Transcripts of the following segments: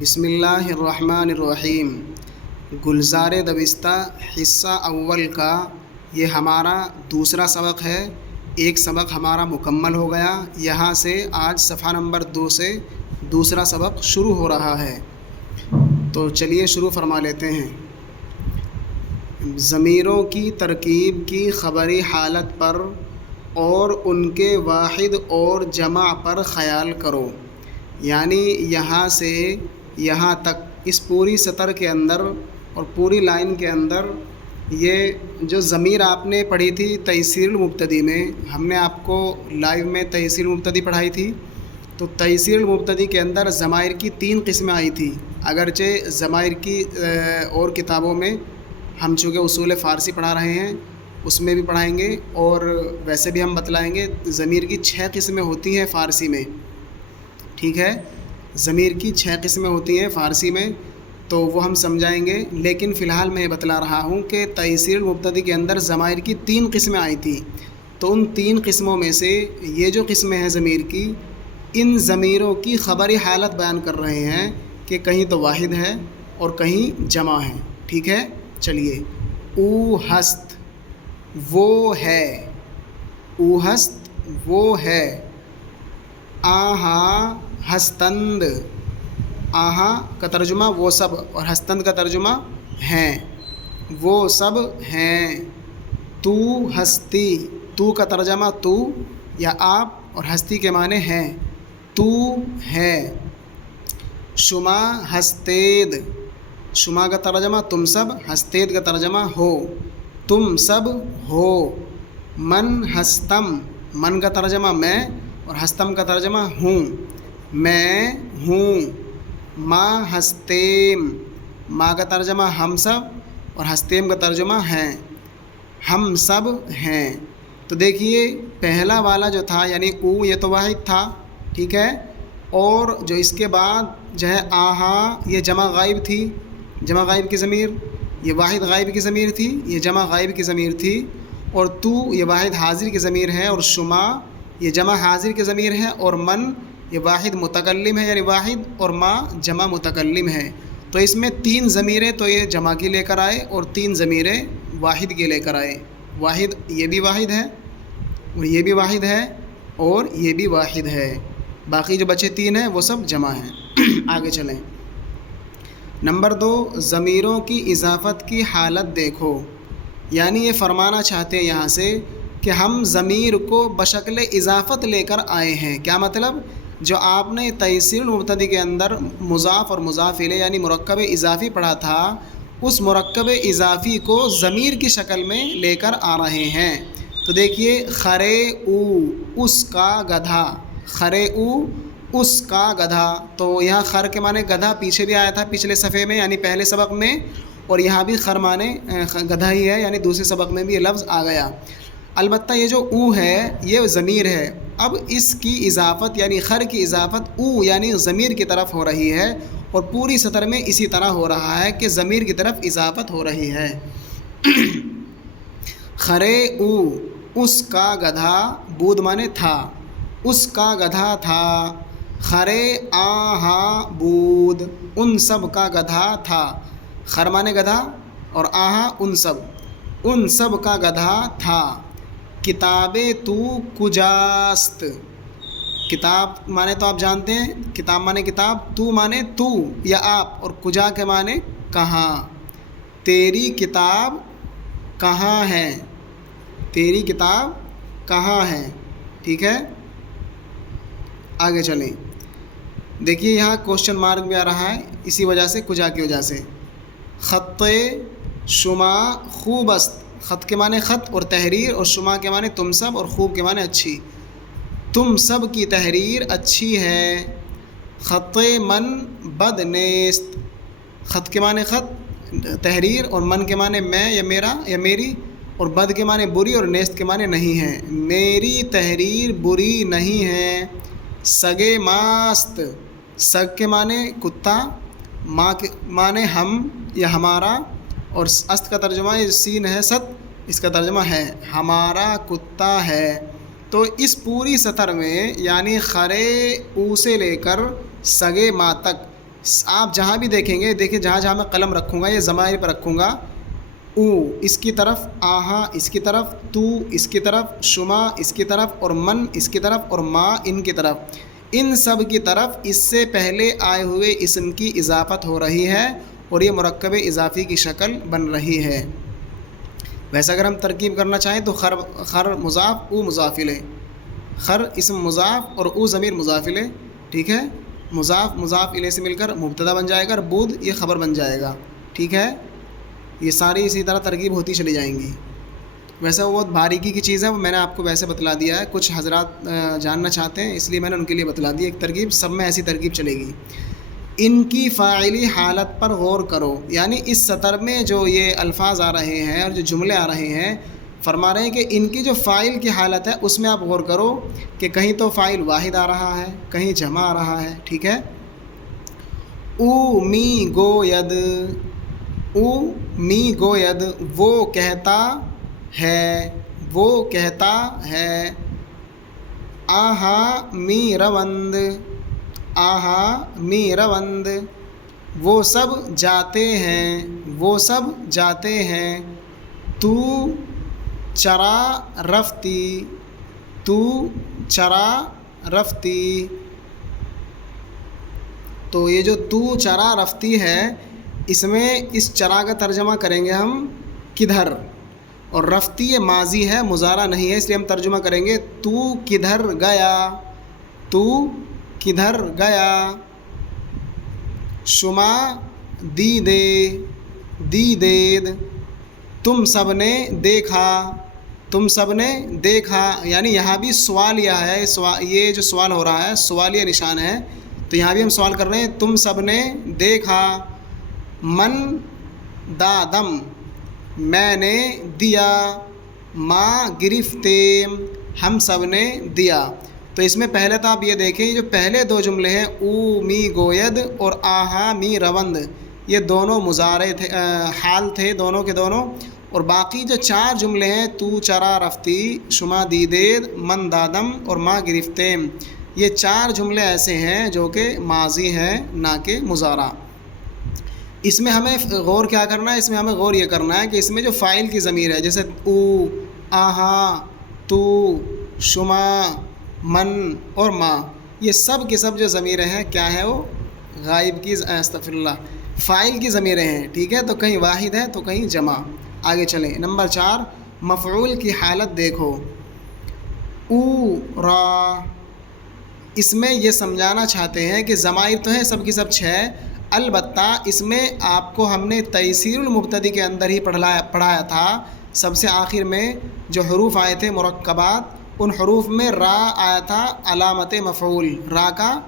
بسم اللہ الرحمن الرحیم۔ گلزار دبستہ حصہ اول کا یہ ہمارا دوسرا سبق ہے۔ ایک سبق ہمارا مکمل ہو گیا، یہاں سے آج صفحہ نمبر 2 سے دوسرا سبق شروع ہو رہا ہے۔ تو چلیے شروع فرما لیتے ہیں۔ ضمیروں کی ترکیب کی خبری حالت پر اور ان کے واحد اور جمع پر خیال کرو، یعنی یہاں سے یہاں تک اس پوری سطر کے اندر اور پوری لائن کے اندر یہ جو ضمیر آپ نے پڑھی تھی تیسیر المبتدی میں، ہم نے آپ کو لائیو میں تیسیر المبتدی پڑھائی تھی۔ تو تیسیر المبتدی کے اندر ضمائر کی 3 قسمیں آئی تھی، اگرچہ ضمائر کی اور کتابوں میں ہم چونکہ اصول فارسی پڑھا رہے ہیں اس میں بھی پڑھائیں گے، اور ویسے بھی ہم بتلائیں گے ضمیر کی 6 قسمیں ہوتی ہیں فارسی میں، ٹھیک ہے؟ ضمیر کی 6 قسمیں ہوتی ہیں فارسی میں، تو وہ ہم سمجھائیں گے، لیکن فی الحال میں یہ بتلا رہا ہوں کہ تیسیر المبتدی کے اندر ضمائر کی 3 قسمیں آئی تھی۔ تو ان 3 قسموں میں سے یہ جو قسمیں ہیں ضمیر کی، ان ضمیروں کی خبری حالت بیان کر رہے ہیں کہ کہیں تو واحد ہے اور کہیں جمع ہے، ٹھیک ہے؟ چلیے، او ہست وہ ہے، او ہست وہ ہے، آہا ہستند، آہا کا ترجمہ وہ سب اور ہستند کا ترجمہ ہیں، وہ سب ہیں۔ تو ہستی، تو کا ترجمہ تو یا آپ اور ہستی کے معنی ہیں، تو ہے۔ شما ہستید، شما کا ترجمہ تم سب، ہستید کا ترجمہ ہو، تم سب ہو۔ من ہستم، من کا ترجمہ میں اور ہستم کا ترجمہ ہوں، میں ہوں۔ ما ہستیم، ما کا ترجمہ ہم سب اور ہستیم کا ترجمہ ہیں، ہم سب ہیں۔ تو دیکھیے پہلا والا جو تھا یعنی او، یہ تو واحد تھا، ٹھیک ہے؟ اور جو اس کے بعد جو ہے آہا، یہ جمع غائب تھی، جمع غائب کی ضمیر، یہ واحد غائب کی ضمیر تھی، یہ جمع غائب کی ضمیر تھی، اور تو یہ واحد حاضر کی ضمیر ہے، اور شما یہ جمع حاضر کی ضمیر ہے، اور من یہ واحد متکلم ہے یعنی واحد، اور ما جمع متکلم ہے۔ تو اس میں 3 ضمیریں تو یہ جمع کی لے کر آئے اور 3 ضمیریں واحد کی لے کر آئے۔ واحد یہ بھی واحد ہے اور یہ بھی واحد ہے اور یہ بھی واحد ہے، باقی جو بچے 3 ہیں وہ سب جمع ہیں۔ آگے چلیں۔ نمبر 2، ضمیروں کی اضافت کی حالت دیکھو، یعنی یہ فرمانا چاہتے ہیں یہاں سے کہ ہم ضمیر کو بشکل اضافت لے کر آئے ہیں۔ کیا مطلب؟ جو آپ نے تیسیر المبتدی کے اندر مضاف اور مضاف الیہ یعنی مرکب اضافی پڑھا تھا، اس مرکب اضافی کو ضمیر کی شکل میں لے کر آ رہے ہیں۔ تو دیکھیے خرے او، اس کا گدھا، خرے او اس کا گدھا، تو یہاں خر کے معنی گدھا پیچھے بھی آیا تھا پچھلے صفحے میں یعنی پہلے سبق میں، اور یہاں بھی خر معنی گدھا ہی ہے یعنی دوسرے سبق میں بھی یہ لفظ آ گیا۔ البتہ یہ جو او ہے یہ ضمیر ہے، اب اس کی اضافت یعنی خر کی اضافت او یعنی ضمیر کی طرف ہو رہی ہے، اور پوری سطر میں اسی طرح ہو رہا ہے کہ ضمیر کی طرف اضافت ہو رہی ہے۔ خرے او اس کا گدھا، بود مانے تھا، اس کا گدھا تھا۔ خرے آہا بود، ان سب کا گدھا تھا، خر مانے گدھا اور آہا ان سب کا گدھا تھا۔ کتاب تو کجاست، کتاب مانے تو آپ جانتے ہیں، کتاب مانے کتاب، تو مانے تو یا آپ، اور کجا کے مانے کہاں۔ تیری کتاب کہاں ہے، تیری کتاب کہاں ہے، ٹھیک ہے؟ آگے چلیں۔ دیکھیے یہاں کوشچن مارک بھی آ رہا ہے اسی وجہ سے، کجا کی وجہ سے۔ خط شما خوب است، خط کے معنی خط اور تحریر، اور شما کے معنی تم سب، اور خوب کے معنی اچھی، تم سب کی تحریر اچھی ہے۔ خط من بد نیست، خط کے معنی خط، تحریر، اور من کے معنی میں یا میرا یا میری، اور بد کے معنی بری، اور نیست کے معنی نہیں ہے، میری تحریر بری نہیں ہے۔ سگے ماست، سگ کے معنی کتا، ماں کے معنی ہم یا ہمارا، اور است کا ترجمہ یہ سین ہے ست، اس کا ترجمہ ہے ہمارا کتا ہے۔ تو اس پوری سطر میں یعنی خرے او سے لے کر سگے ماں تک آپ جہاں بھی دیکھیں گے، دیکھیں جہاں جہاں میں قلم رکھوں گا یہ ضمائر پر رکھوں گا، او اس کی طرف، آہا اس کی طرف، تو اس کی طرف، شما اس کی طرف، اور من اس کی طرف، اور ما ان کی طرف، ان سب کی طرف اس سے پہلے آئے ہوئے اسم کی اضافت ہو رہی ہے اور یہ مرکب اضافی کی شکل بن رہی ہے۔ ویسے اگر ہم ترکیب کرنا چاہیں تو خر مضاف، او مضاف الیہ، خر اسم مضاف اور او ضمیر مضاف الیہ، ٹھیک ہے، مضاف مضاف الیہ سے مل کر مبتدا بن جائے گا، اور بود یہ خبر بن جائے گا، ٹھیک ہے۔ یہ ساری اسی طرح ترکیب ہوتی چلی جائیں گی۔ ویسے وہ بہت باریکی کی چیز ہے، میں نے آپ کو ویسے بتلا دیا ہے، کچھ حضرات جاننا چاہتے ہیں اس لیے میں نے ان کے لیے بتلا دی ایک ترکیب، سب میں ایسی ترکیب چلے گی۔ ان کی فاعلی حالت پر غور کرو، یعنی اس سطر میں جو یہ الفاظ آ رہے ہیں اور جو جملے آ رہے ہیں، فرما رہے ہیں کہ ان کی جو فاعل کی حالت ہے اس میں آپ غور کرو کہ کہیں تو فاعل واحد آ رہا ہے، کہیں جمع آ رہا ہے، ٹھیک ہے۔ او می گوید، او می گوید وہ کہتا ہے، وہ کہتا ہے۔ آہا می روند، آہا می روند وہ سب جاتے ہیں، وہ سب جاتے ہیں۔ تو چرا رفتی، تو چرا رفتی، تو یہ جو تو چرا رفتی ہے اس میں اس چرا کا ترجمہ کریں گے ہم کدھر، اور رفتی یہ ماضی ہے، مضارع نہیں ہے، اس لیے ہم ترجمہ کریں گے تو کدھر گیا، تو کدھر گیا۔ شما دیدے، دیدید تم سب نے دیکھا، تم سب نے دیکھا، یعنی یہاں بھی سوالیہ ہے، یہ جو سوال ہو رہا ہے سوالیہ نشان ہے، تو یہاں بھی ہم سوال کر رہے ہیں تم سب نے دیکھا۔ من دادم میں نے دیا، ماں گرفتے ہم سب نے دیا۔ تو اس میں پہلے تو آپ یہ دیکھیں جو پہلے دو جملے ہیں او می گوید اور آہا می روند، یہ دونوں مضارع تھے، حال تھے دونوں کے دونوں، اور باقی جو چار جملے ہیں تو چرا رفتی، شما دیدید، من دادم اور ماں گرفتیم، یہ چار جملے ایسے ہیں جو کہ ماضی ہیں نہ کہ مضارع۔ اس میں ہمیں غور کیا کرنا ہے، اس میں ہمیں غور یہ کرنا ہے کہ اس میں جو فاعل کی ضمیر ہے جیسے او، آہا، تو، شما، من اور ما، یہ سب کے سب جو ضمیریں ہیں کیا ہے، وہ غائب کی، استغفر اللہ، فاعل کی ضمیریں ہیں، ٹھیک ہے، تو کہیں واحد ہے تو کہیں جمع۔ آگے چلیں، نمبر 4 مفعول کی حالت دیکھو۔ او را، اس میں یہ سمجھانا چاہتے ہیں کہ ضمائر تو ہیں سب کی سب 6، البتہ اس میں آپ کو ہم نے تیسیر المبتدی کے اندر ہی پڑھایا تھا، سب سے آخر میں جو حروف آئے تھے مرکبات، ان حروف میں را آیا تھا علامت مفعول، را کا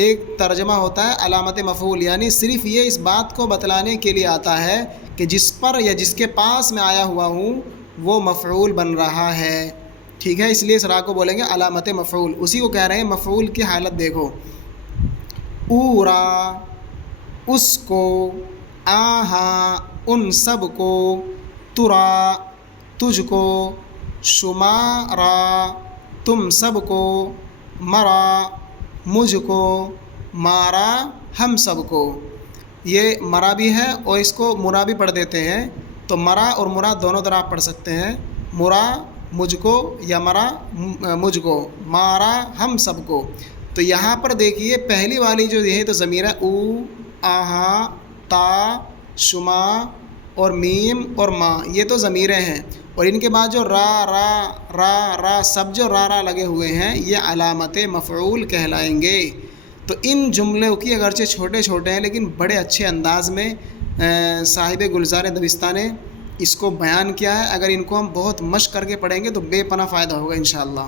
ایک ترجمہ ہوتا ہے علامت مفعول، یعنی صرف یہ اس بات کو بتلانے کے لیے آتا ہے کہ جس پر یا جس کے پاس میں آیا ہوا ہوں وہ مفعول بن رہا ہے، ٹھیک ہے، اس لیے اس را کو بولیں گے علامت مفعول، اسی کو کہہ رہے ہیں مفعول کی حالت دیکھو۔ اورا اس کو، آہا ان سب کو، ترا تجھ کو، شمارا تم سب کو، مرا مجھ کو، مارا ہم سب کو۔ یہ مرا بھی ہے اور اس کو مرا بھی پڑھ دیتے ہیں، تو مرا اور مرا دونوں طرح آپ پڑھ سکتے ہیں، مرا مجھ کو یا مرا مجھ کو، مارا ہم سب کو۔ تو یہاں پر دیکھیے پہلی والی جو یہ تو ضمیر ہے او، آہا، تا، شما اور میم اور ما، یہ تو ضمیریں ہیں، اور ان کے بعد جو را را را را سب جو را را لگے ہوئے ہیں یہ علامت مفعول کہلائیں گے۔ تو ان جملوں کی اگرچہ چھوٹے چھوٹے ہیں لیکن بڑے اچھے انداز میں صاحب گلزار دبستہ نے اس کو بیان کیا ہے، اگر ان کو ہم بہت مشق کر کے پڑھیں گے تو بے پناہ فائدہ ہوگا انشاءاللہ۔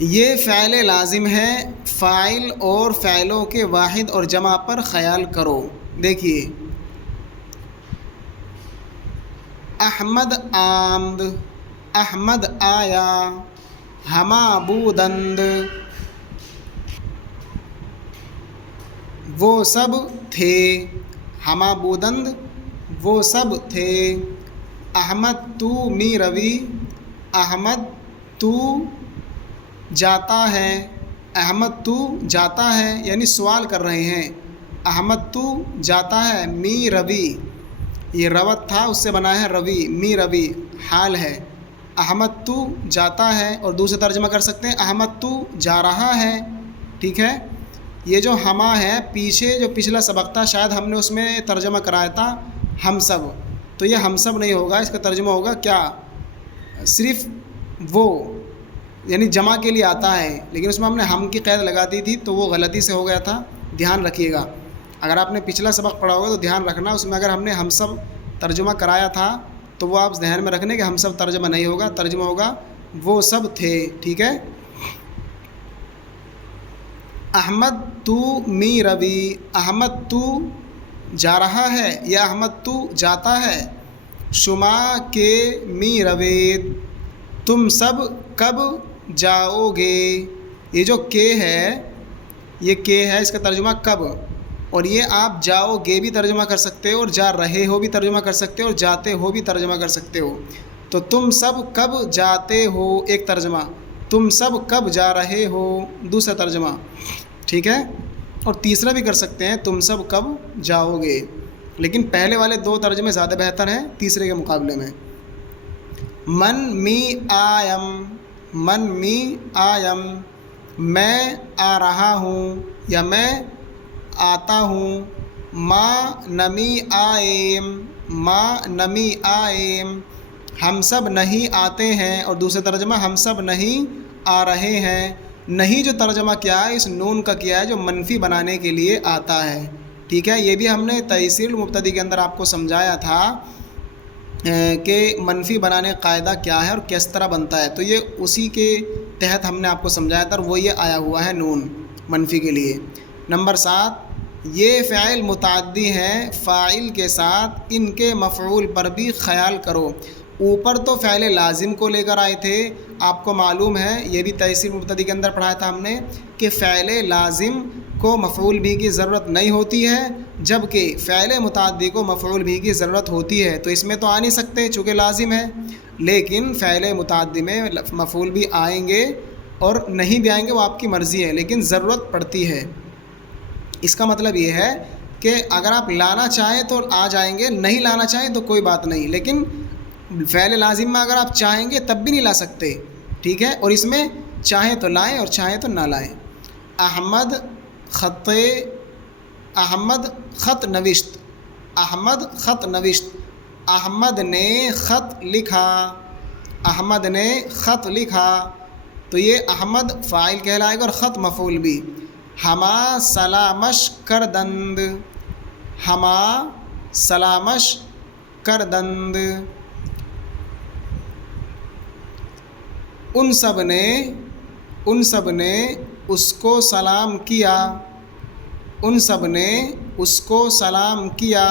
یہ فعل لازم ہے، فاعل اور فعلوں کے واحد اور جمع پر خیال کرو۔ دیکھیے احمد آمد، احمد آیا، ہما بودند وہ سب تھے، ہما بودند وہ سب تھے۔ احمد تو می روی، احمد تو جاتا ہے، احمد تو جاتا ہے، یعنی سوال کر رہے ہیں، احمد تو جاتا ہے، می روی، یہ روت تھا اس سے بنا ہے روی، می روی حال ہے، احمد تو جاتا ہے، اور دوسرا ترجمہ کر سکتے ہیں احمد تو جا رہا ہے، ٹھیک ہے۔ یہ جو ہما ہے پیچھے جو پچھلا سبق تھا شاید ہم نے اس میں ترجمہ کرایا تھا ہم سب، تو یہ ہم سب نہیں ہوگا، اس کا ترجمہ ہوگا کیا، صرف وہ، یعنی جمع کے لیے آتا ہے، لیکن اس میں ہم نے ہم کی قید لگا دی تھی تو وہ غلطی سے ہو گیا تھا، دھیان رکھیے گا۔ اگر آپ نے پچھلا سبق پڑھا ہوگا تو دھیان رکھنا، اس میں اگر ہم نے ہم سب ترجمہ کرایا تھا تو وہ آپ ذہن میں رکھنے کہ ہم سب ترجمہ نہیں ہوگا، ترجمہ ہوگا وہ سب تھے، ٹھیک ہے۔ احمد تو می روی، احمد تو جا رہا ہے یا احمد تو جاتا ہے، شما کے می روید، تم سب کب جاؤ گے، یہ جو کے ہے یہ کے ہے، اس کا ترجمہ کب، اور یہ آپ جاؤ گے بھی ترجمہ کر سکتے ہو، اور جا رہے ہو بھی ترجمہ کر سکتے ہو، اور جاتے ہو بھی ترجمہ کر سکتے ہو۔ تو تم سب کب جاتے ہو ایک ترجمہ، تم سب کب جا رہے ہو دوسرا ترجمہ، ٹھیک ہے۔ اور تیسرا بھی کر سکتے ہیں تم سب کب جاؤ گے، لیکن پہلے والے دو ترجمے زیادہ بہتر ہیں تیسرے کے مقابلے میں۔ من می آیم، من می آیم، میں آ رہا ہوں یا میں آتا ہوں، ما نمی آئیم، ما نمی آئیم، ہم سب نہیں آتے ہیں، اور دوسرا ترجمہ ہم سب نہیں آ رہے ہیں۔ نہیں جو ترجمہ کیا ہے اس نون کا کیا ہے جو منفی بنانے کے لیے آتا ہے، ٹھیک ہے۔ یہ بھی ہم نے تیسیر المبتدی کے اندر آپ کو سمجھایا تھا کہ منفی بنانے قاعدہ کیا ہے اور کس طرح بنتا ہے، تو یہ اسی کے تحت ہم نے آپ کو سمجھایا تھا، اور وہ یہ آیا ہوا ہے نون منفی کے لیے۔ نمبر 7، یہ فعل متعدی ہیں، فاعل کے ساتھ ان کے مفعول پر بھی خیال کرو۔ اوپر تو فعل لازم کو لے کر آئے تھے، آپ کو معلوم ہے یہ بھی تیسیر مبتدی کے اندر پڑھایا تھا ہم نے کہ فعل لازم کو مفعول بھی کی ضرورت نہیں ہوتی ہے، جبکہ فعل متعدی کو مفعول بھی کی ضرورت ہوتی ہے، تو اس میں تو آ نہیں سکتے چونکہ لازم ہے، لیکن فعل متعدی میں مفعول بھی آئیں گے اور نہیں بھی آئیں گے، وہ آپ کی مرضی ہے، لیکن ضرورت پڑتی ہے۔ اس کا مطلب یہ ہے کہ اگر آپ لانا چاہیں تو آ جائیں گے، نہیں لانا چاہیں تو کوئی بات نہیں، لیکن فعل لازم میں اگر آپ چاہیں گے تب بھی نہیں لا سکتے، ٹھیک ہے۔ اور اس میں چاہیں تو لائیں اور چاہیں تو نہ لائیں۔ احمد خط، احمد خط نوشت، احمد خط نوشت، احمد نے خط لکھا، احمد نے خط لکھا، تو یہ احمد فاعل کہلائے گا اور خط مفعول بھی۔ ہما سلامش کردند، ہما سلامش کردند، ان سب نے اس کو سلام کیا، ان سب نے اس کو سلام کیا،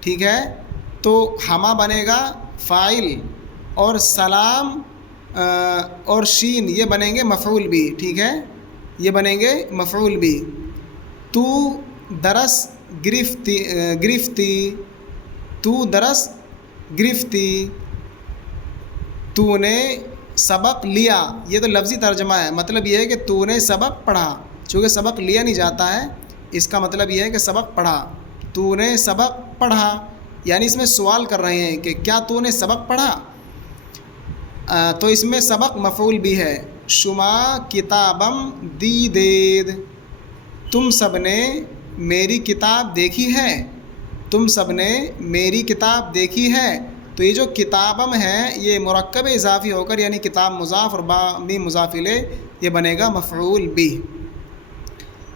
ٹھیک ہے۔ تو ہما بنے گا فاعل اور سلام اور شین یہ بنیں گے مفعول بھی، ٹھیک ہے، یہ بنیں گے مفعول بھی۔ تو درس گرفتی، تو درس گرفتی، تو نے سبق لیا، یہ تو لفظی ترجمہ ہے، مطلب یہ ہے کہ تو نے سبق پڑھا، چونکہ سبق لیا نہیں جاتا ہے، اس کا مطلب یہ ہے کہ سبق پڑھا، تو نے سبق پڑھا، یعنی اس میں سوال کر رہے ہیں کہ کیا تو نے سبق پڑھا، تو اس میں سبق مفعول بھی ہے۔ شما کتابم دیدید، تم سب نے میری کتاب دیکھی ہے، تم سب نے میری کتاب دیکھی ہے، تو یہ جو کتابم ہے یہ مرکب اضافی ہو کر یعنی کتاب مضاف اور با میم مضاف الیہ یہ بنے گا مفعول بھی۔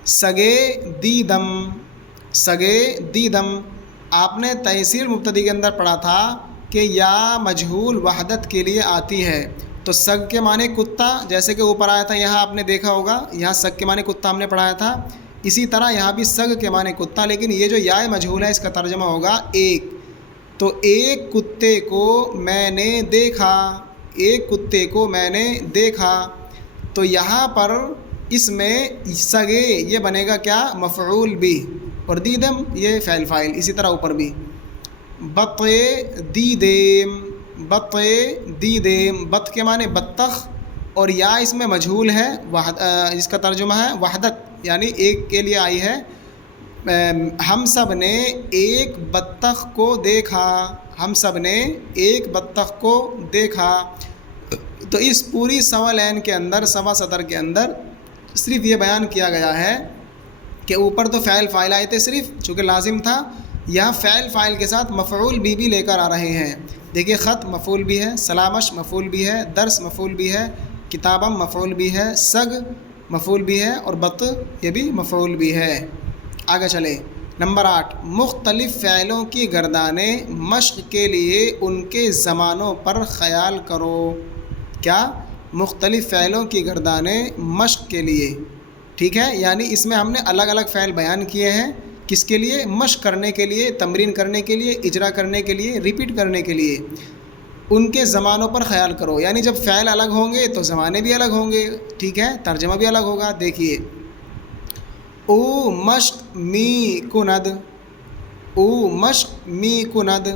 سگے دیدم، سگے دیدم، آپ نے تیسیر مبتدی کے اندر پڑھا تھا کہ یا مجہول وحدت کے لیے آتی ہے، تو سگ کے معنی کتا، جیسے کہ اوپر آیا تھا یہاں آپ نے دیکھا ہوگا، یہاں سگ کے معنی کتا ہم نے پڑھایا تھا، اسی طرح یہاں بھی سگ کے معنی کتا، لیکن یہ جو یا مجہول ہے اس کا ترجمہ ہوگا ایک، تو ایک کتے کو میں نے دیکھا، ایک کتے کو میں نے دیکھا، تو یہاں پر اس میں سگے یہ بنے گا کیا مفعول بھی، اور دیدم یہ فعل فاعل، اسی طرح اوپر بھی۔ بطے دیدیم، بطے دیدیم، بط کے معنی بطخ اور یا اس میں مجہول ہے، اس کا ترجمہ ہے وحدت، یعنی ایک کے لیے آئی ہے۔ ہم سب نے ایک بطخ کو دیکھا، ہم سب نے ایک بطخ کو دیکھا۔ تو اس پوری سوا لائن کے اندر، سوا سطر کے اندر صرف یہ بیان کیا گیا ہے کہ اوپر تو فعل فاعل آئے تھے صرف، چونکہ لازم تھا، یہاں فعل فاعل کے ساتھ مفعول بھی لے کر آ رہے ہیں۔ دیکھیے خط مفعول بھی ہے، سلامش مفعول بھی ہے، درس مفعول بھی ہے، کتابم مفعول بھی ہے، سگ مفعول بھی ہے، اور بط یہ بھی مفعول بھی ہے۔ آگے چلیں، نمبر 8، مختلف فعلوں کی گردانیں مشق کے لیے ان کے زمانوں پر خیال کرو۔ کیا؟ مختلف فعلوں کی گردانیں مشق کے لیے، ٹھیک ہے، یعنی اس میں ہم نے الگ الگ فعل بیان کیے ہیں، کس کے لیے؟ مشق کرنے کے لیے، تمرین کرنے کے لیے، اجرا کرنے کے لیے، ریپیٹ کرنے کے لیے۔ ان کے زمانوں پر خیال کرو، یعنی جب فعل الگ ہوں گے تو زمانے بھی الگ ہوں گے، ٹھیک ہے، ترجمہ بھی الگ ہوگا۔ دیکھیے، او مشق می کند، او مشق می کند،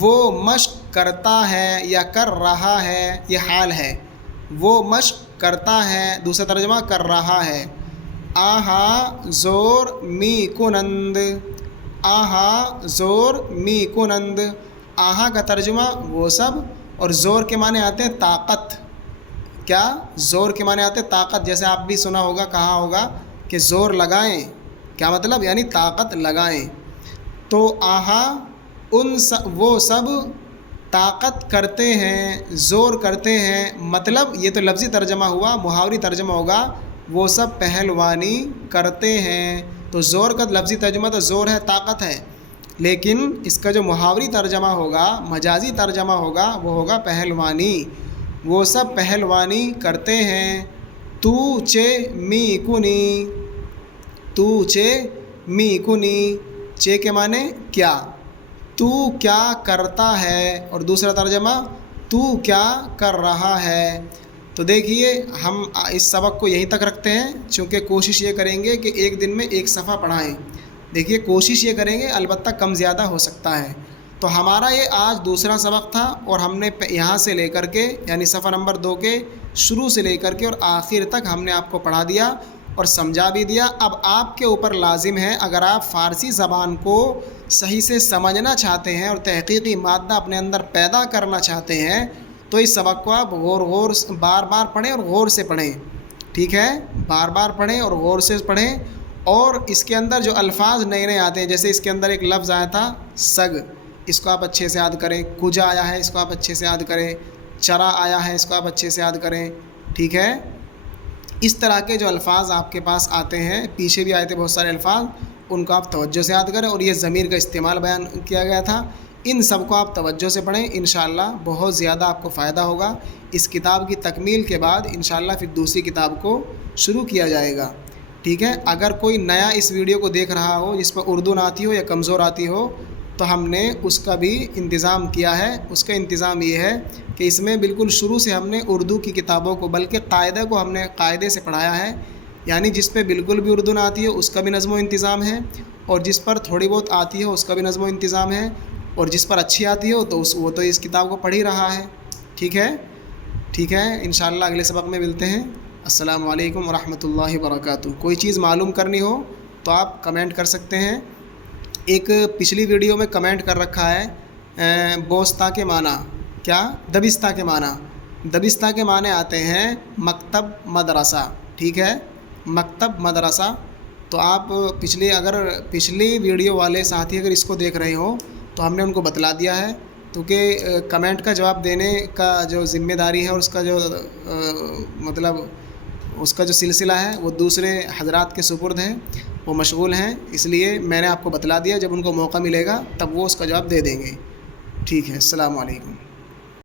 وہ مشق کرتا ہے یا کر رہا ہے، یہ حال ہے، وہ مشق کرتا ہے، دوسرا ترجمہ کر رہا ہے۔ آہا زور می کنند، آہا زور می کنند، آہا کا ترجمہ وہ سب، اور زور کے معنی آتے ہیں طاقت۔ کیا؟ زور کے معنی آتے ہیں طاقت، جیسے آپ بھی سنا ہوگا، کہا ہوگا کہ زور لگائیں، کیا مطلب؟ یعنی طاقت لگائیں۔ تو آہا وہ سب طاقت کرتے ہیں، زور کرتے ہیں، مطلب یہ تو لفظی ترجمہ ہوا، محاوری ترجمہ ہوگا وہ سب پہلوانی کرتے ہیں۔ تو زور کا لفظی ترجمہ تو زور ہے، طاقت ہے، لیکن اس کا جو محاوری ترجمہ ہوگا، مجازی ترجمہ ہوگا، وہ ہوگا پہلوانی، وہ سب پہلوانی کرتے ہیں۔ تو چے می کنی، تو چے می کنی، چے کے معنی کیا، تو کیا کرتا ہے، اور دوسرا ترجمہ تو کیا کر رہا ہے۔ تو دیکھیے ہم اس سبق کو یہیں تک رکھتے ہیں، چونکہ کوشش یہ کریں گے کہ ایک دن میں ایک صفحہ پڑھائیں۔ دیکھیے کوشش یہ کریں گے، البتہ کم زیادہ ہو سکتا ہے۔ تو ہمارا یہ آج دوسرا سبق تھا، اور ہم نے یہاں سے لے کر کے، یعنی صفحہ نمبر 2 کے شروع سے لے کر کے اور آخر تک ہم نے آپ کو پڑھا دیا اور سمجھا بھی دیا۔ اب آپ کے اوپر لازم ہے، اگر آپ فارسی زبان کو صحیح سے سمجھنا چاہتے ہیں اور تحقیقی مادہ اپنے اندر پیدا کرنا چاہتے ہیں، تو اس سبق کو آپ بار بار پڑھیں اور غور سے پڑھیں، ٹھیک ہے، بار بار پڑھیں اور غور سے پڑھیں۔ اور اس کے اندر جو الفاظ نئے نئے آتے ہیں، جیسے اس کے اندر ایک لفظ آیا تھا سگ، اس کو آپ اچھے سے یاد کریں۔ کجا آیا ہے، اس کو آپ اچھے سے یاد کریں۔ چرا آیا ہے، اس کو آپ اچھے سے یاد کریں، ٹھیک ہے۔ اس طرح کے جو الفاظ آپ کے پاس آتے ہیں، پیچھے بھی آئے تھے بہت سارے الفاظ، ان کو آپ توجہ سے یاد کریں۔ اور یہ ضمیر کا استعمال بیان کیا گیا تھا، ان سب کو آپ توجہ سے پڑھیں، انشاءاللہ بہت زیادہ آپ کو فائدہ ہوگا۔ اس کتاب کی تکمیل کے بعد انشاءاللہ پھر دوسری کتاب کو شروع کیا جائے گا، ٹھیک ہے۔ اگر کوئی نیا اس ویڈیو کو دیکھ رہا ہو جس پر اردو نہ آتی ہو یا کمزور آتی ہو، تو ہم نے اس کا بھی انتظام کیا ہے۔ اس کا انتظام یہ ہے کہ اس میں بالکل شروع سے ہم نے اردو کی کتابوں کو، بلکہ قاعدہ کو ہم نے قاعدے سے پڑھایا ہے، یعنی جس پہ بالکل بھی اردو نہ آتی ہو اس کا بھی نظم و انتظام ہے، اور جس پر تھوڑی بہت آتی ہو اس کا بھی نظم و انتظام ہے، اور جس پر اچھی آتی ہو تو وہ تو اس کتاب کو پڑھ ہی رہا ہے، ٹھیک ہے، ٹھیک ہے۔ انشاءاللہ اگلے سبق میں ملتے ہیں۔ السلام علیکم ورحمۃ اللہ وبرکاتہ۔ کوئی چیز معلوم کرنی ہو تو آپ کمنٹ کر سکتے ہیں۔ ایک پچھلی ویڈیو میں کمنٹ کر رکھا ہے بوستا کے معنی، کیا؟ دبستہ کے معنی۔ دبستہ کے معنی آتے ہیں مکتب مدرسہ، ٹھیک ہے، مکتب مدرسہ۔ تو آپ پچھلی ویڈیو والے ساتھی اگر اس کو دیکھ رہے ہوں تو ہم نے ان کو بتلا دیا ہے، کیونکہ کمنٹ کا جواب دینے کا جو ذمہ داری ہے اور اس کا جو مطلب اس کا جو سلسلہ ہے وہ دوسرے حضرات کے سپرد ہیں، وہ مشغول ہیں، اس لیے میں نے آپ کو بتلا دیا، جب ان کو موقع ملے گا تب وہ اس کا جواب دے دیں گے، ٹھیک ہے۔ السلام علیکم۔